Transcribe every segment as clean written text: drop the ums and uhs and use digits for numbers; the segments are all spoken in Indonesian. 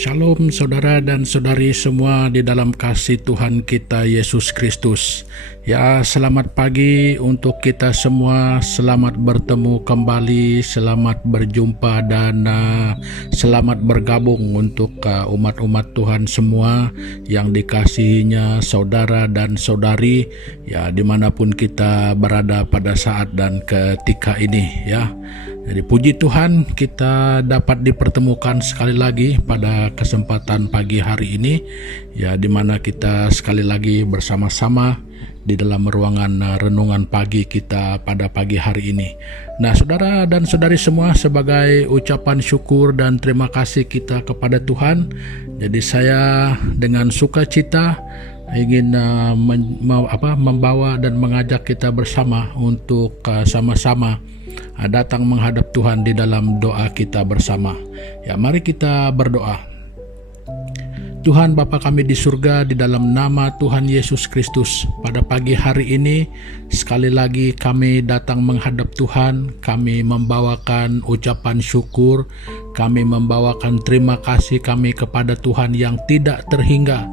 Shalom saudara dan saudari semua di dalam kasih Tuhan kita Yesus Kristus. Ya, selamat pagi untuk kita semua. Selamat bertemu kembali, selamat berjumpa dan selamat bergabung untuk umat-umat Tuhan semua yang dikasihinya saudara dan saudari, ya dimanapun kita berada pada saat dan ketika ini ya. Jadi puji Tuhan kita dapat dipertemukan sekali lagi pada kesempatan pagi hari ini, ya di mana kita sekali lagi bersama-sama di dalam ruangan renungan pagi kita pada pagi hari ini. Nah saudara dan saudari semua, sebagai ucapan syukur dan terima kasih kita kepada Tuhan, jadi saya dengan sukacita ingin membawa dan mengajak kita bersama untuk sama-sama datang menghadap Tuhan di dalam doa kita bersama. Ya, mari kita berdoa. Tuhan Bapa kami di surga, di dalam nama Tuhan Yesus Kristus, pada pagi hari ini sekali lagi kami datang menghadap Tuhan. Kami membawakan ucapan syukur, kami membawakan terima kasih kami kepada Tuhan yang tidak terhingga,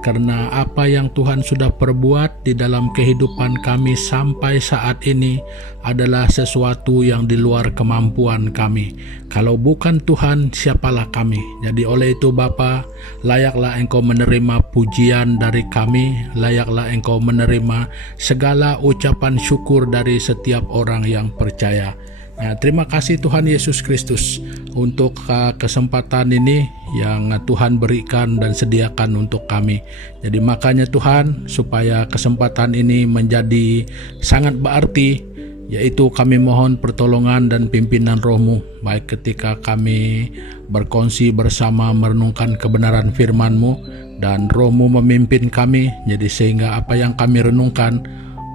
karena apa yang Tuhan sudah perbuat di dalam kehidupan kami sampai saat ini adalah sesuatu yang di luar kemampuan kami. Kalau bukan Tuhan, siapalah kami? Jadi oleh itu Bapa, layaklah Engkau menerima pujian dari kami, layaklah Engkau menerima segala ucapan syukur dari setiap orang yang percaya. Nah, terima kasih Tuhan Yesus Kristus untuk kesempatan ini yang Tuhan berikan dan sediakan untuk kami. Jadi makanya Tuhan, supaya kesempatan ini menjadi sangat berarti, yaitu kami mohon pertolongan dan pimpinan Roh-Mu, baik ketika kami berkongsi bersama merenungkan kebenaran firman-Mu, dan Roh-Mu memimpin kami, jadi sehingga apa yang kami renungkan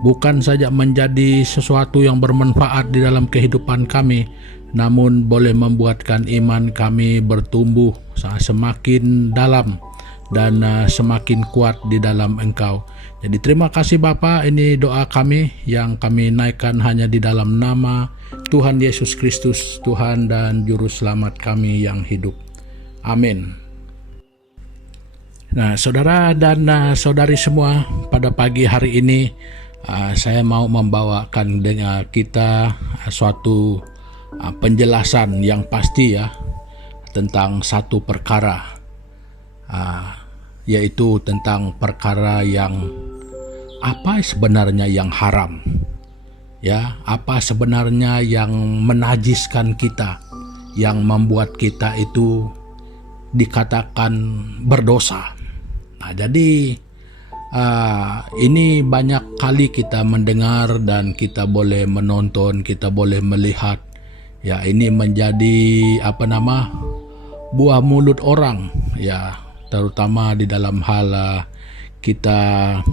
bukan saja menjadi sesuatu yang bermanfaat di dalam kehidupan kami, namun boleh membuatkan iman kami bertumbuh semakin dalam dan semakin kuat di dalam Engkau. Jadi terima kasih Bapa, ini doa kami yang kami naikkan hanya di dalam nama Tuhan Yesus Kristus, Tuhan dan Juru Selamat kami yang hidup. Amin. Nah saudara dan saudari semua, pada pagi hari ini saya mau membawakan dengan kita suatu penjelasan yang pasti ya tentang satu perkara, yaitu tentang perkara yang apa sebenarnya yang haram, ya apa sebenarnya yang menajiskan kita, yang membuat kita itu dikatakan berdosa. Nah jadi ini banyak kali kita mendengar dan kita boleh menonton, kita boleh melihat, ya ini menjadi buah mulut orang, ya terutama di dalam hal kita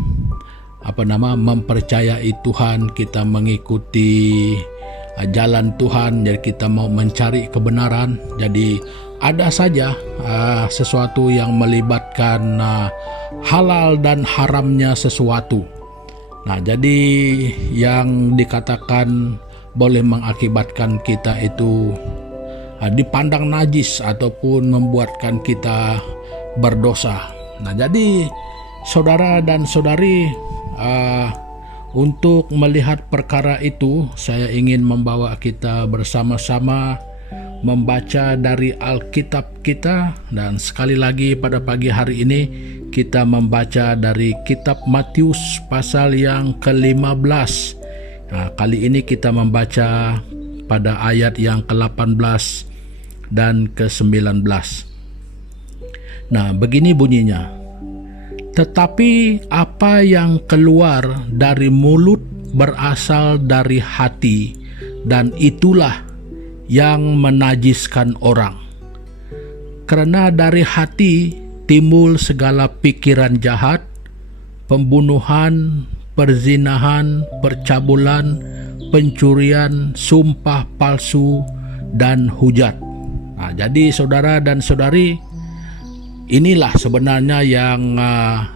mempercayai Tuhan, kita mengikuti jalan Tuhan, jadi kita mau mencari kebenaran. Jadi ada saja sesuatu yang melibatkan halal dan haramnya sesuatu. Nah jadi yang dikatakan boleh mengakibatkan kita itu dipandang najis ataupun membuatkan kita berdosa. Nah jadi saudara dan saudari, untuk melihat perkara itu saya ingin membawa kita bersama-sama membaca dari Alkitab kita, dan sekali lagi pada pagi hari ini kita membaca dari kitab Matius pasal yang ke-15. Nah, kali ini kita membaca pada ayat yang ke-18 dan ke-19. Nah, begini bunyinya. Tetapi apa yang keluar dari mulut berasal dari hati, dan itulah yang menajiskan orang. Karena dari hati timbul segala pikiran jahat, pembunuhan, perzinahan, percabulan, pencurian, sumpah palsu, dan hujat. Nah, jadi saudara dan saudari, inilah sebenarnya yang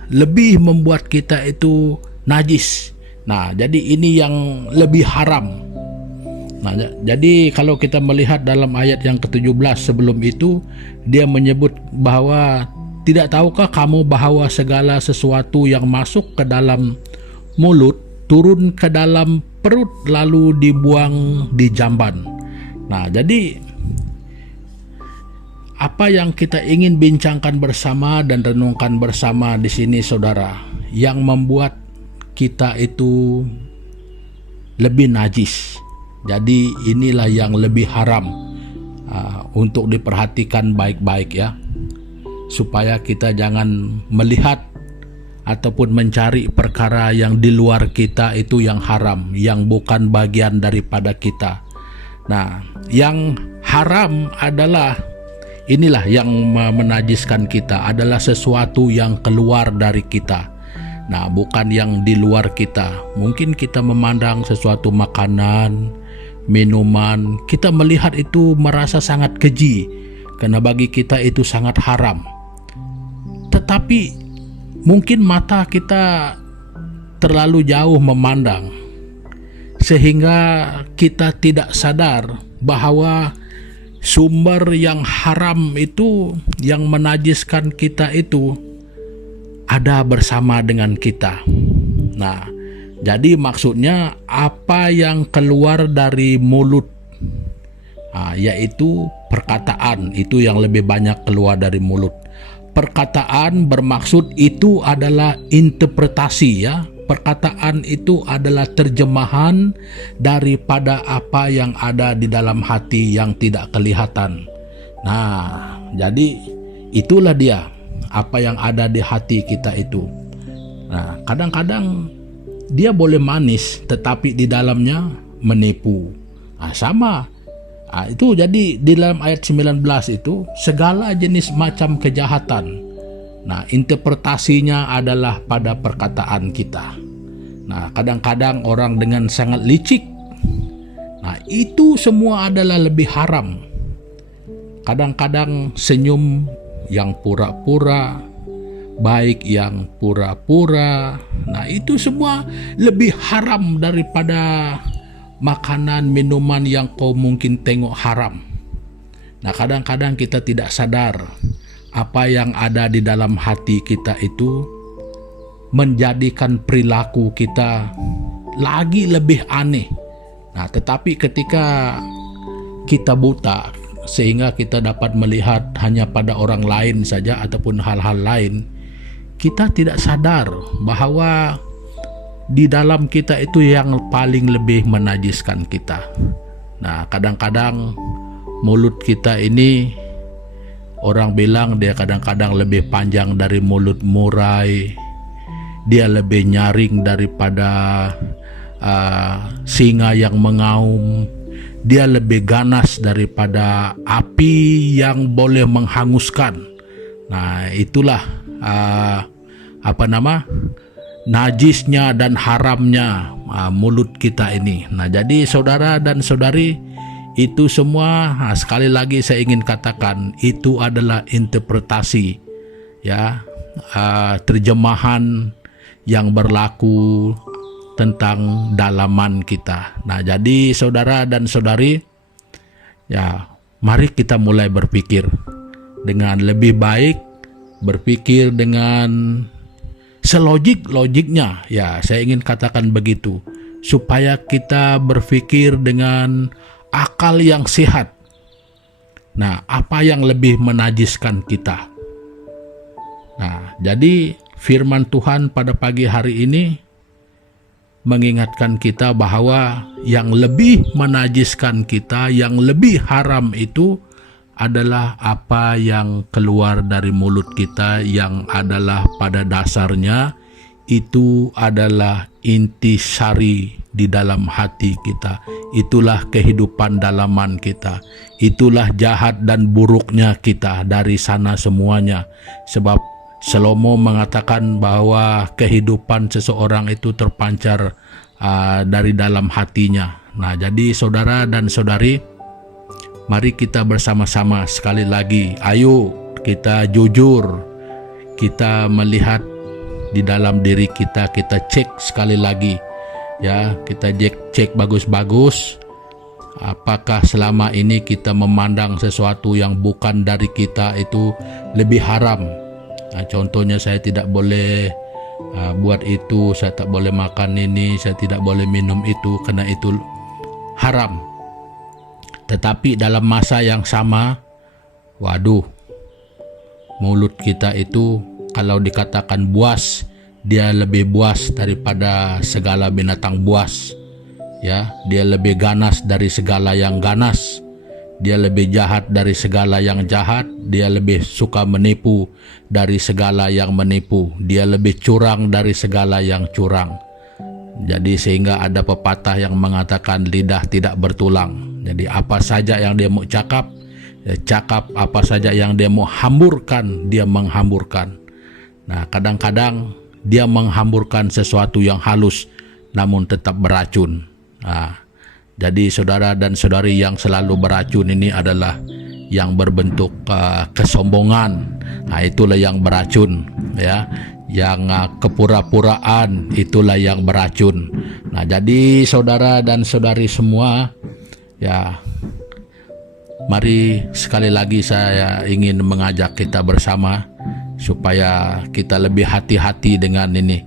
lebih membuat kita itu najis. Nah, jadi ini yang lebih haram. Nah, jadi kalau kita melihat dalam ayat yang ke-17 sebelum itu, dia menyebut bahwa tidak tahukah kamu bahwa segala sesuatu yang masuk ke dalam mulut turun ke dalam perut lalu dibuang di jamban. Nah, jadi apa yang kita ingin bincangkan bersama dan renungkan bersama di sini, saudara, yang membuat kita itu lebih najis. Jadi inilah yang lebih haram untuk diperhatikan baik-baik ya, supaya kita jangan melihat ataupun mencari perkara yang di luar kita itu yang haram, yang bukan bagian daripada kita. Nah, yang haram adalah inilah yang menajiskan kita, adalah sesuatu yang keluar dari kita. Nah, bukan yang di luar kita. Mungkin kita memandang sesuatu makanan, minuman, kita melihat itu merasa sangat keji, karena bagi kita itu sangat haram. Tetapi mungkin mata kita terlalu jauh memandang, sehingga kita tidak sadar bahwa sumber yang haram itu, yang menajiskan kita itu, ada bersama dengan kita. Nah, jadi maksudnya apa yang keluar dari mulut, yaitu perkataan, itu yang lebih banyak keluar dari mulut. Perkataan bermaksud itu adalah interpretasi ya. Perkataan itu adalah terjemahan daripada apa yang ada di dalam hati yang tidak kelihatan. Nah, jadi itulah dia, apa yang ada di hati kita itu. Nah, kadang-kadang dia boleh manis tetapi di dalamnya menipu. Sama. Itu jadi di dalam ayat 19 itu segala jenis macam kejahatan. Nah, interpretasinya adalah pada perkataan kita. Nah, kadang-kadang orang dengan sangat licik. Nah, itu semua adalah lebih haram. Kadang-kadang senyum yang pura-pura, baik yang pura-pura. Nah, itu semua lebih haram daripada makanan, minuman yang kau mungkin tengok haram. Nah, kadang-kadang kita tidak sadar apa yang ada di dalam hati kita itu menjadikan perilaku kita lagi lebih aneh. Nah, tetapi ketika kita buta sehingga kita dapat melihat hanya pada orang lain saja ataupun hal-hal lain, kita tidak sadar bahwa di dalam kita itu yang paling lebih menajiskan kita. Nah, kadang-kadang mulut kita ini, orang bilang dia kadang-kadang lebih panjang dari mulut murai, dia lebih nyaring daripada singa yang mengaum, dia lebih ganas daripada api yang boleh menghanguskan. Nah, itulah najisnya dan haramnya mulut kita ini. Nah, jadi saudara dan saudari, itu semua sekali lagi saya ingin katakan, itu adalah interpretasi ya, terjemahan yang berlaku tentang dalaman kita. Nah, jadi saudara dan saudari, ya, mari kita mulai berpikir dengan lebih baik, berpikir dengan selogik-logiknya, ya, saya ingin katakan begitu, supaya kita berpikir dengan akal yang sehat. Nah, apa yang lebih menajiskan kita? Nah, jadi firman Tuhan pada pagi hari ini mengingatkan kita bahwa yang lebih menajiskan kita, yang lebih haram itu adalah apa yang keluar dari mulut kita, yang adalah pada dasarnya itu adalah intisari di dalam hati kita. Itulah kehidupan dalaman kita. Itulah jahat dan buruknya kita, dari sana semuanya. Sebab Salomo mengatakan bahwa kehidupan seseorang itu terpancar dari dalam hatinya. Nah, jadi saudara dan saudari, mari kita bersama-sama sekali lagi, ayo kita jujur, kita melihat di dalam diri kita, kita cek sekali lagi ya, kita cek bagus-bagus Apakah selama ini kita memandang sesuatu yang bukan dari kita itu lebih haram? Contohnya saya tidak boleh buat itu, saya tak boleh makan ini, saya tidak boleh minum itu karena itu haram. Tetapi dalam masa yang sama, waduh, mulut kita itu kalau dikatakan buas, dia lebih buas daripada segala binatang buas. Ya, dia lebih ganas dari segala yang ganas. Dia lebih jahat dari segala yang jahat. Dia lebih suka menipu dari segala yang menipu. Dia lebih curang dari segala yang curang. Jadi sehingga ada pepatah yang mengatakan lidah tidak bertulang. Jadi apa saja yang dia mau cakap, cakap, apa saja yang dia mau hamburkan, dia menghamburkan. Nah, kadang-kadang dia menghamburkan sesuatu yang halus namun tetap beracun. Nah, jadi saudara dan saudari yang selalu beracun ini adalah yang berbentuk kesombongan. Nah, itulah yang beracun, ya. Yang kepura-puraan itulah yang beracun. Nah, jadi saudara dan saudari semua, ya, mari sekali lagi saya ingin mengajak kita bersama supaya kita lebih hati-hati dengan ini,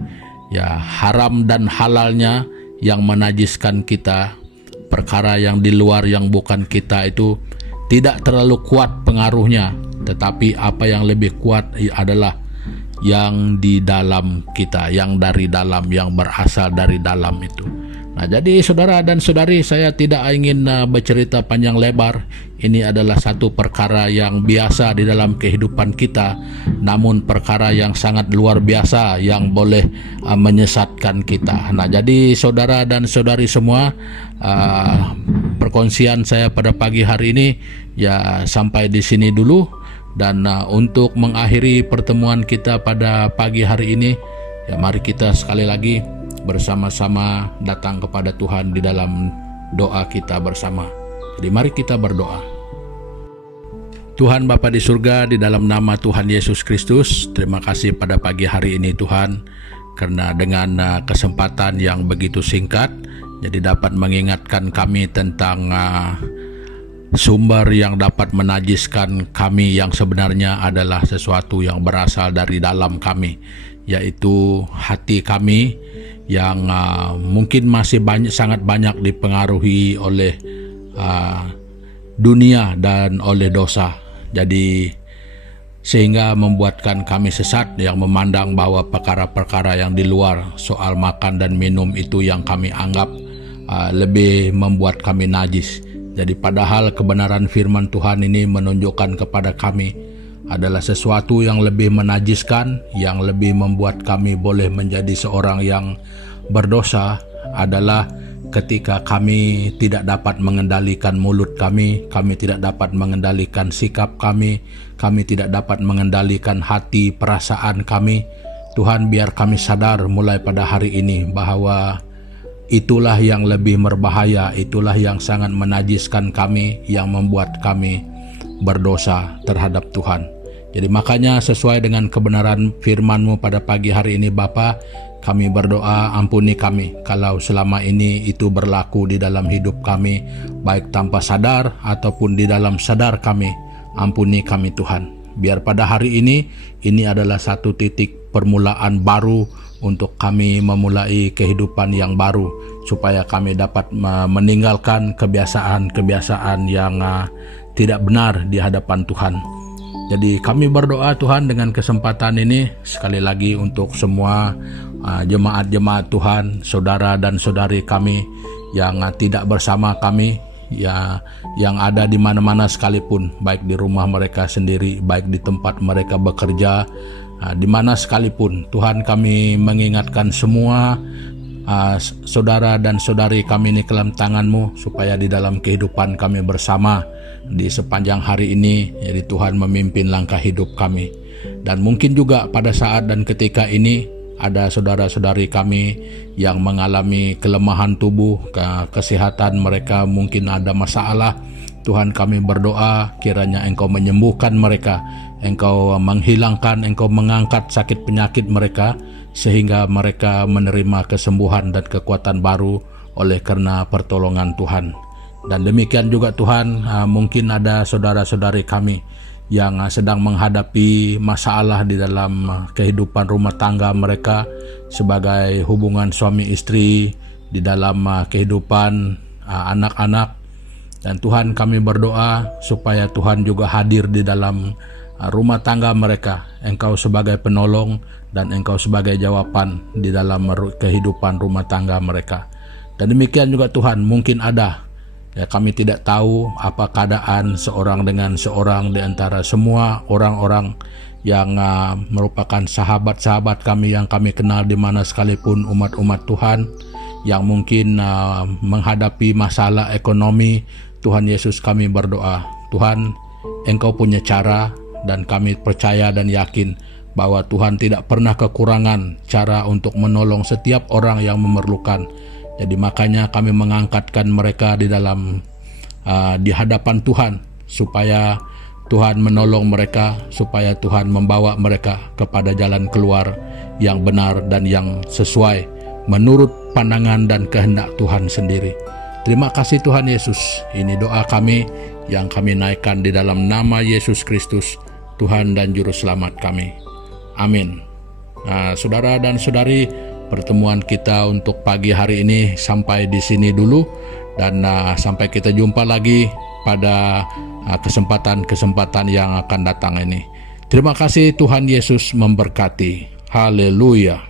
ya, haram dan halalnya yang menajiskan kita, perkara yang di luar yang bukan kita itu tidak terlalu kuat pengaruhnya, tetapi apa yang lebih kuat adalah yang di dalam kita, yang dari dalam, yang berasal dari dalam itu. Nah, jadi saudara dan saudari, saya tidak ingin bercerita panjang lebar. Ini adalah satu perkara yang biasa di dalam kehidupan kita, namun perkara yang sangat luar biasa yang boleh menyesatkan kita. Nah, jadi saudara dan saudari semua, perkongsian saya pada pagi hari ini ya sampai di sini dulu. Dan untuk mengakhiri pertemuan kita pada pagi hari ini, ya mari kita sekali lagi bersama-sama datang kepada Tuhan di dalam doa kita bersama. Jadi mari kita berdoa. Tuhan Bapa di surga, di dalam nama Tuhan Yesus Kristus, terima kasih pada pagi hari ini Tuhan, karena dengan kesempatan yang begitu singkat, jadi dapat mengingatkan kami tentang sumber yang dapat menajiskan kami yang sebenarnya adalah sesuatu yang berasal dari dalam kami, yaitu hati kami yang mungkin masih sangat banyak dipengaruhi oleh dunia dan oleh dosa. Jadi sehingga membuatkan kami sesat, yang memandang bahwa perkara-perkara yang di luar soal makan dan minum itu yang kami anggap lebih membuat kami najis. Jadi padahal kebenaran firman Tuhan ini menunjukkan kepada kami adalah sesuatu yang lebih menajiskan, yang lebih membuat kami boleh menjadi seorang yang berdosa adalah ketika kami tidak dapat mengendalikan mulut kami tidak dapat mengendalikan sikap kami tidak dapat mengendalikan hati, perasaan kami. Tuhan, biar kami sadar mulai pada hari ini bahwa itulah yang lebih berbahaya, itulah yang sangat menajiskan kami, yang membuat kami berdosa terhadap Tuhan. Jadi makanya sesuai dengan kebenaran firman-Mu pada pagi hari ini Bapa, kami berdoa, ampuni kami kalau selama ini itu berlaku di dalam hidup kami, baik tanpa sadar ataupun di dalam sadar kami. Ampuni kami Tuhan. Biar pada hari ini adalah satu titik permulaan baru untuk kami memulai kehidupan yang baru, supaya kami dapat meninggalkan kebiasaan-kebiasaan yang tidak benar di hadapan Tuhan. Jadi kami berdoa Tuhan dengan kesempatan ini sekali lagi untuk semua jemaat-jemaat Tuhan, saudara dan saudari kami yang tidak bersama kami, ya, yang ada di mana-mana sekalipun, baik di rumah mereka sendiri, baik di tempat mereka bekerja, di mana sekalipun. Tuhan, kami mengingatkan semua saudara dan saudari kami ini ke dalam tangan-Mu, supaya di dalam kehidupan kami bersama di sepanjang hari ini, jadi Tuhan memimpin langkah hidup kami. Dan mungkin juga pada saat dan ketika ini ada saudara-saudari kami yang mengalami kelemahan tubuh, kesehatan mereka mungkin ada masalah. Tuhan, kami berdoa kiranya Engkau menyembuhkan mereka, Engkau menghilangkan, Engkau mengangkat sakit penyakit mereka, sehingga mereka menerima kesembuhan dan kekuatan baru oleh karena pertolongan Tuhan. Dan demikian juga Tuhan, mungkin ada saudara-saudari kami yang sedang menghadapi masalah di dalam kehidupan rumah tangga mereka sebagai hubungan suami istri, di dalam kehidupan anak-anak. Dan Tuhan, kami berdoa supaya Tuhan juga hadir di dalam rumah tangga mereka. Engkau sebagai penolong dan Engkau sebagai jawaban di dalam kehidupan rumah tangga mereka. Dan demikian juga Tuhan, mungkin ada, ya, kami tidak tahu apa keadaan seorang dengan seorang di antara semua orang-orang yang merupakan sahabat-sahabat kami yang kami kenal di mana sekalipun, umat-umat Tuhan yang mungkin menghadapi masalah ekonomi. Tuhan Yesus, kami berdoa, Tuhan, Engkau punya cara, dan kami percaya dan yakin bahwa Tuhan tidak pernah kekurangan cara untuk menolong setiap orang yang memerlukan. Jadi makanya kami mengangkatkan mereka di dalam di hadapan Tuhan, supaya Tuhan menolong mereka, supaya Tuhan membawa mereka kepada jalan keluar yang benar dan yang sesuai menurut pandangan dan kehendak Tuhan sendiri. Terima kasih Tuhan Yesus. Ini doa kami yang kami naikkan di dalam nama Yesus Kristus, Tuhan dan Juru Selamat kami. Amin. Nah, saudara dan saudari, pertemuan kita untuk pagi hari ini sampai di sini dulu, dan sampai kita jumpa lagi pada kesempatan-kesempatan yang akan datang ini. Terima kasih, Tuhan Yesus memberkati. Haleluya.